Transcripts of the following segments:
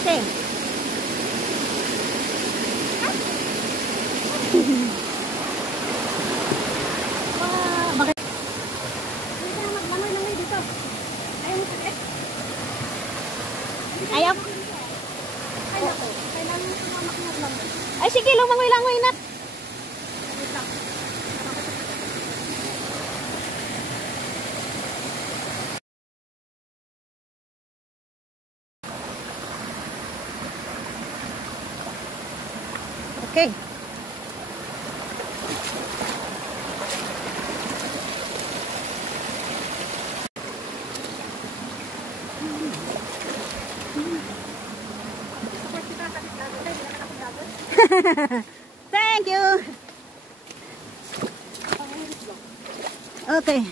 Okay. Bakit? Hindi ka na maglangoy-langoy dito. Ayaw mo sakit? Ayaw? Ay, naku. Kailangan mo sumamak na langoy. Ay, sige, lumangoy-langoy na. Wait lang. Okay. Thank you. Okay.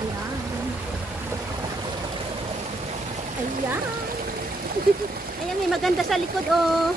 Ayan. Ayan. Ayan, may maganda sa likod, oh.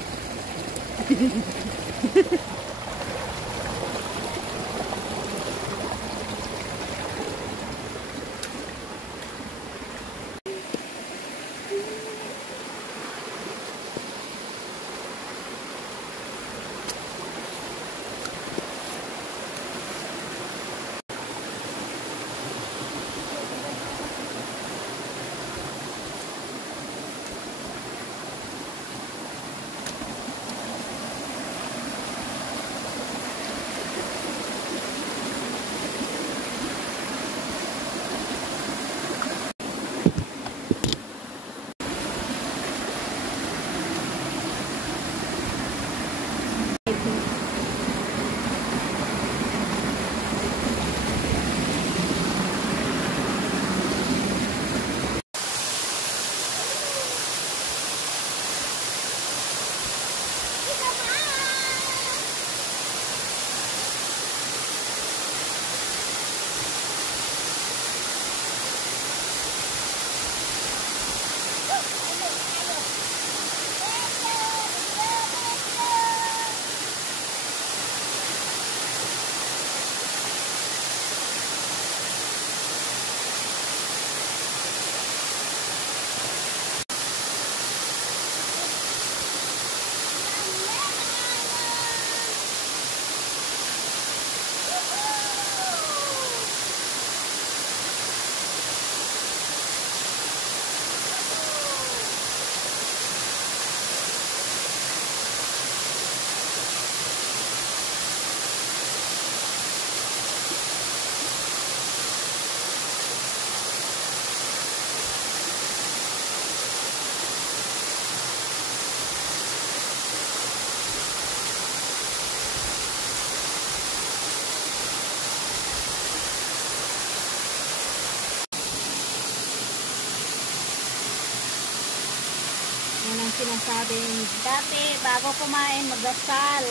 Yan ang sinasabing dati bago kumain magdasal.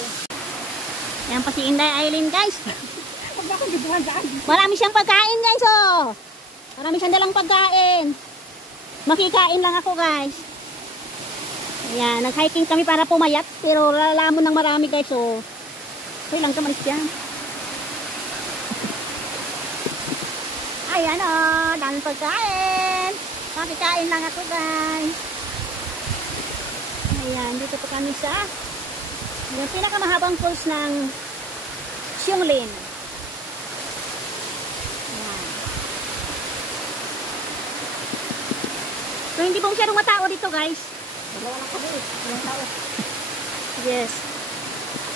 Yan pa si Inday Aileen, guys. Marami siyang pagkain, guys, oh. Marami siyang dalang pagkain. Makikain lang ako, guys. Yan, nag-hiking kami para pumayat, pero lalamon ng marami, guys, oh. Okay lang kamalis dyan. Ayan, oh, daming pagkain. Makikain lang ako, guys. Ayan, dito po kami sa yung pinakamahabang falls ng Xiongling. Ayan. So, hindi po masyadong matao dito, guys. Wala lang kami, walang tao. Yes.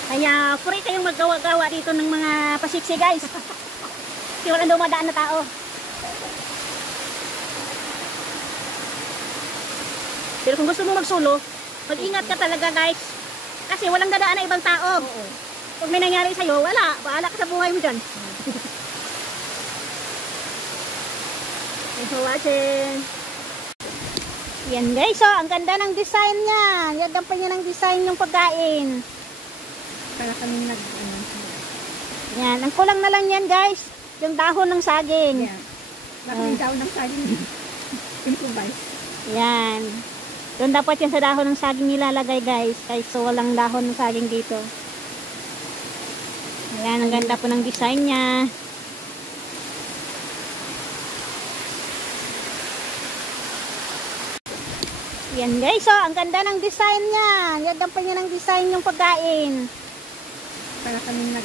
Kaya, free kayong maggawa-gawa dito ng mga pasiksi, guys. Kasi walang dumadaan na tao. Pero kung gusto mo mag-solo, mag-ingat ka talaga, guys. Kasi walang dadaan na ibang tao. Pag may nangyari sa'yo, wala. Bahala ka sa buhay mo dyan. Thanks for watching. Yan, guys. So, ang ganda ng design niya. Ganda pa niya ng design yung pagkain. Para kami Yan. Ang kulang na lang yan, guys. Yung dahon ng saging. Yan. Yung dahon ng saging. Improvise. Yan. Doon dapat yan sa dahon ng saging nilalagay, guys. Kaysa walang dahon ng saging dito. Ayan, ang ganda po ng design niya. Yan guys, oh, ang ganda ng design niya. Ganda pa niya ng design yung pagkain. Para kami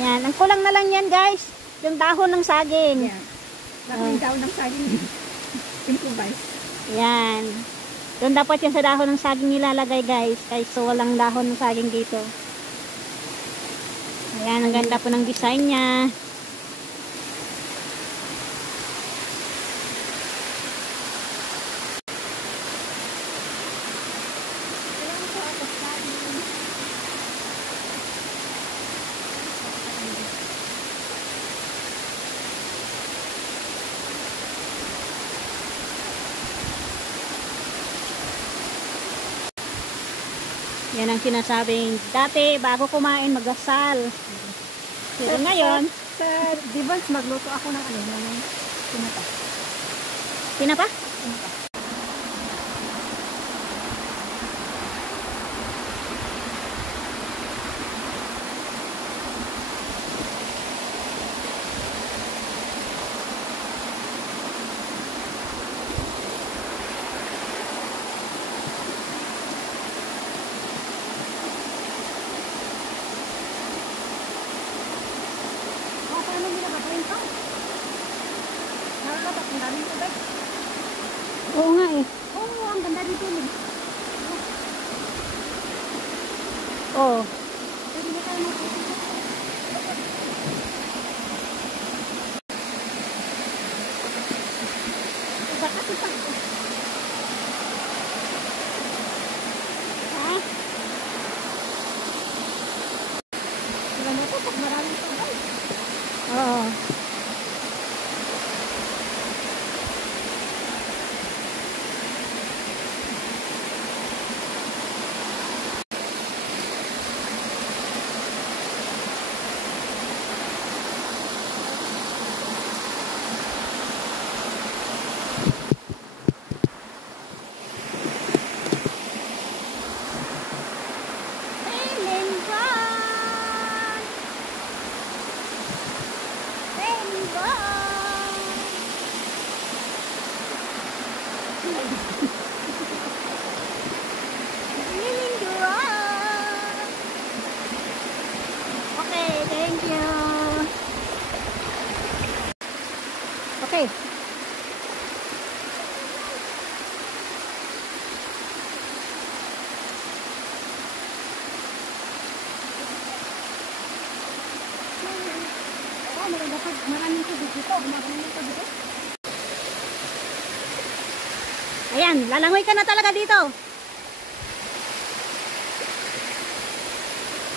Yan, ang kulang na lang yan guys. Yung dahon ng saging. Yan. Yung dahon ng saging. Improvise. Yan. Doon dapat yan sa dahon ng saging nilalagay guys. Kaysa walang dahon ng saging dito. Ayan, ang ganda po ng design niya. Yan ang sinasabing dati bago kumain magdasal. Pero ngayon sa Divans magluto ako ng tinapa. Tinapa? Oo nga eh. Oo, ang ganda dito. Oo. Pwede na tayo magpupunta. Iba kasi pag... Ha? Sila mo ito, pag maraming pagay. Oo. Okay, thank you. Okay. Maraming tubig dito. Maraming tubig. Ayan, lalangoy ka na talaga dito.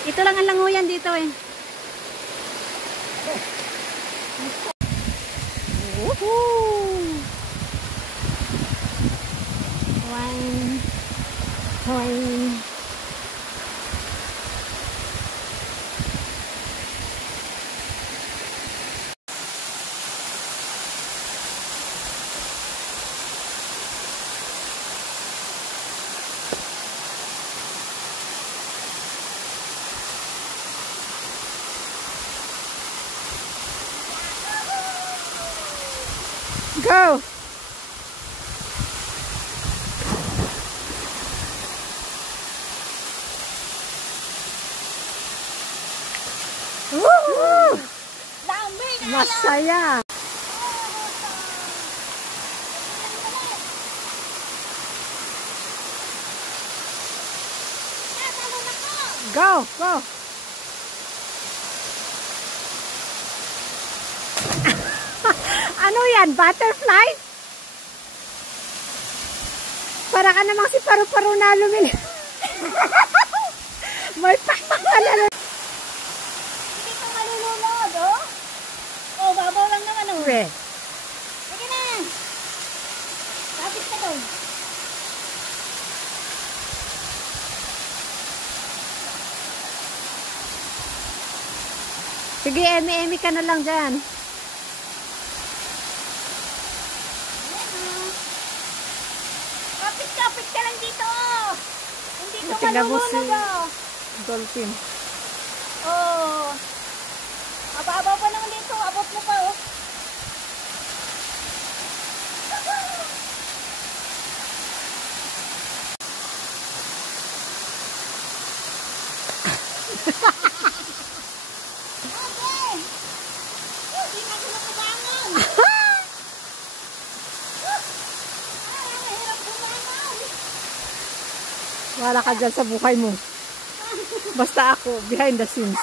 Ito lang ang langoyan dito eh. Woohoo! Wine. Wine. Go! Woohoo! Dami na Masaya! Go! Go! Ano yan? Butterfly? Para ka namang si paru-paro na lumili. May pakpak ka na. Hindi ka malulunod, oh. Oh, babaw lang naman, oh. Sige na. Kapit ka doon. Sige, emi-emi ka na lang dyan. Kapit ka lang dito, oh. Hindi ka Tingnan mo malulunod, oh. Dolphin. Oh. Mababaw pa naman dito. Abot mo pa, oh. Wala ka dyan sa buhay mo. Basta ako, behind the scenes.